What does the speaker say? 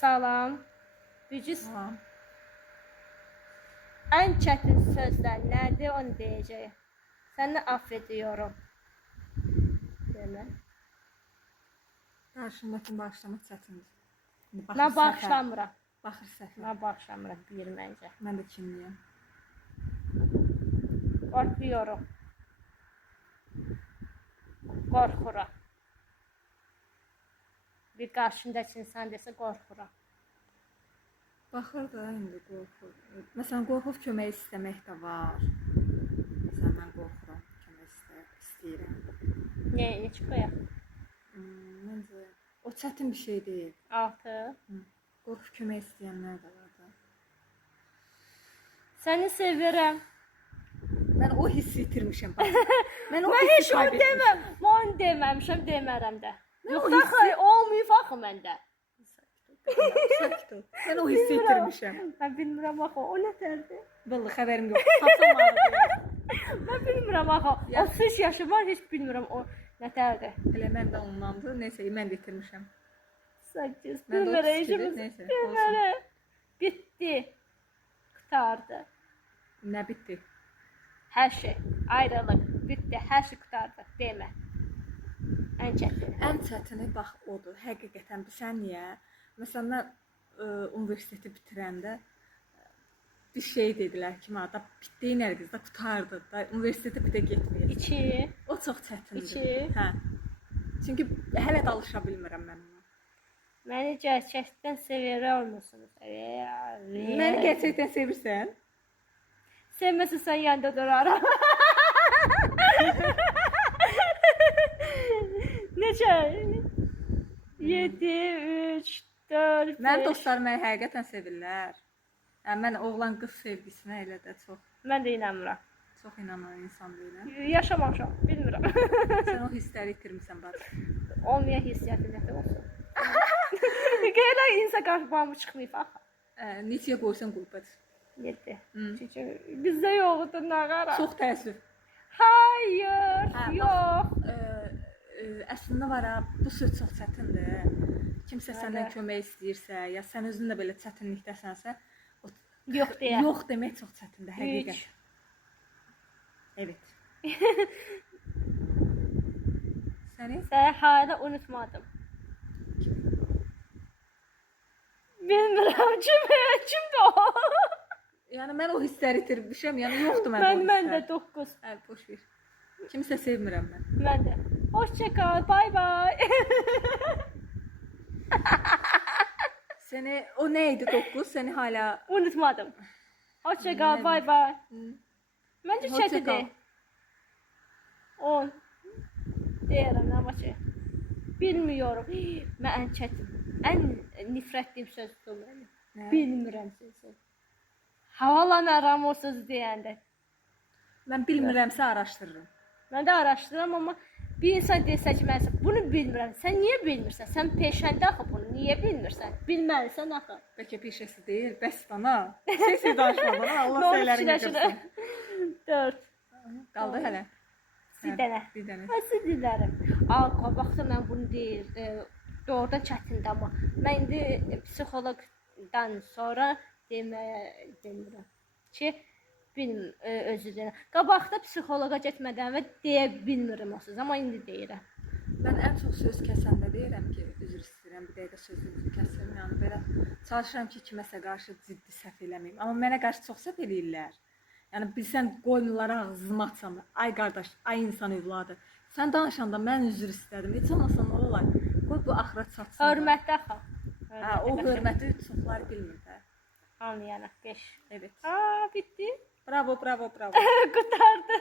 Salam. Bücüz. Tamam. En çətin sözlər nədir, onu deyəcəyim. Səni affv ediyorum. Demə. Qarşındakını bağışlamaq çətindir. Mən bağışlamıram. Baxır səhvə. Mən bağışlamıram, bir məncə. Mən də kimliyəm. Qorxuyorum. Qorxuram. Bir qarşındakı insan desə qorxuram. Baxır da indi qorxur. Məsələn, qorxub kömək istəmək də var. Məsələn, mən qorxuram, kömək istəyirəm. Neçə qoyaq? Məncə o çətin bir şey deyil. 6. Qorxub kömək istəyənlər də var da. Səni sevirəm. Mən o hissi itirmişəm. Mən Heç onu deməm. Mən deməmişəm, demərəm də. Yox, axı olmayıb axı məndə. Sakit ol. Mən o hissi itirmişəm. Mən bilmirəm axı, o nətərdir? Vallahi xəbərim yox. Tapsam Mən bilmirəm axı. 33 yaşım var, heç bilmirəm o nətərdir. Elə mən də ondandır. Neysə, mən də itirmişəm. 8. Mən də Bilmirəm, 32 işimiz. neysə, Bilmirəm. Bitti. Qurtardı. Nə bitdi? Hər şey. Ayrılıq. Bitti. Hər şey qurtardı. Demə. Ən çətin. Ən çətini bax odur. Həqiqətən bilsən niyə? Məsələn, mən universiteti bitirəndə bir şey dedilər ki, da bitdi, nəriz də qurtardı da universiteti bitə getməyəcək. 2. O çox çətindir. 2. Hə. Çünki hələ də alışa bilmirəm mən ona. Məni gerçəkdən sevirər musunuz? Məni gerçəkdən sevirsən? Sevməsən sən yanında duraram. Necə? 7, 3, 4, 5. Mənim dostlarım məni həqiqətən sevirlər. Yəni mən oğlan qız sevgisinə elə də çox Mən də inanmıram. çox inanan insan deyiləm. Yaşamamışam, bilmirəm. Sən o hissləri itirmisən bax. Olmayan hissiyatı nəsə olsun. Gələ insan qarşıma çıxmayıb axı. Neçəyə qoysan qulpadır. 7. Çünki bizdə yoxdur nağara. Çox təəssüf. Hayır, Hə, yox. Əslində var ha, bu söz çox çətindir. Kimsə səndən kömək istəyirsə, ya sən özün də belə çətinlikdəsənsə, Yox deyə. yox demək çox çətindir, həqiqət. Evet. Səni? Səni hala unutmadım. Bilmirəm kimdir o? Yəni mən o hissləri itirmişəm, yəni yoxdur məndə o hisslər. Mən də 9. Hə, boş ver. Kimsə sevmirəm mən. Mən də. Hoşça kal, bye bye. Səni o nə idi 9? Səni hala Unutmadım. Hoşça kal, bye bye. Məncə Hoşça çətindir. kal. 10. Deyirəm nə başı. Bilmiyorum. Mən ən çətin, ən nifrət etdiyim sözdür mənim. Bilmirəm sözü. Havalanar o sözü deyəndə. Mən bilmirəmsə araşdırırım. Mən də araşdırıram, amma bir insan desə ki, mən bunu bilmirəm. Sən niyə bilmirsən? Sən peşəndə axı bunu niyə bilmirsən? Bilməlisən axı. Bəlkə peşəsi deyil, bəs bana. Sesi danışma bana, Allah səylərini görsün. 4. Qaldı hələ. Bir dənə. Bir dənə. Özür dilərim. Qabaqda mən bunu deyir. Doğrudan çətindir, amma mən indi psixoloqdan sonra demirəm ki, özür dilərim. Qabaqda psixoloqa getmədən və deyə bilmirəm o söz, amma indi deyirəm. Mən ən çox söz kəsəndə deyirəm ki, üzr istəyirəm, bir dəqiqə sözünüzü kəsim. Yəni belə çalışıram ki, kiməsə qarşı ciddi səhv eləməyim. Amma mənə qarşı çox səhv eləyirlər. Yəni bilsən qoymurlar ağzımı açam. Ay qardaş, ay insan övladı. Sən danışanda mən üzr istədim. Heç olmasa nə olar? Qoy bu axıra çatsın. Hörmətli axı. O hörməti çoxlar bilmir də. Anlayaraq 5. Evet. Bitti. Bravo, bravo, bravo. Qurtardı.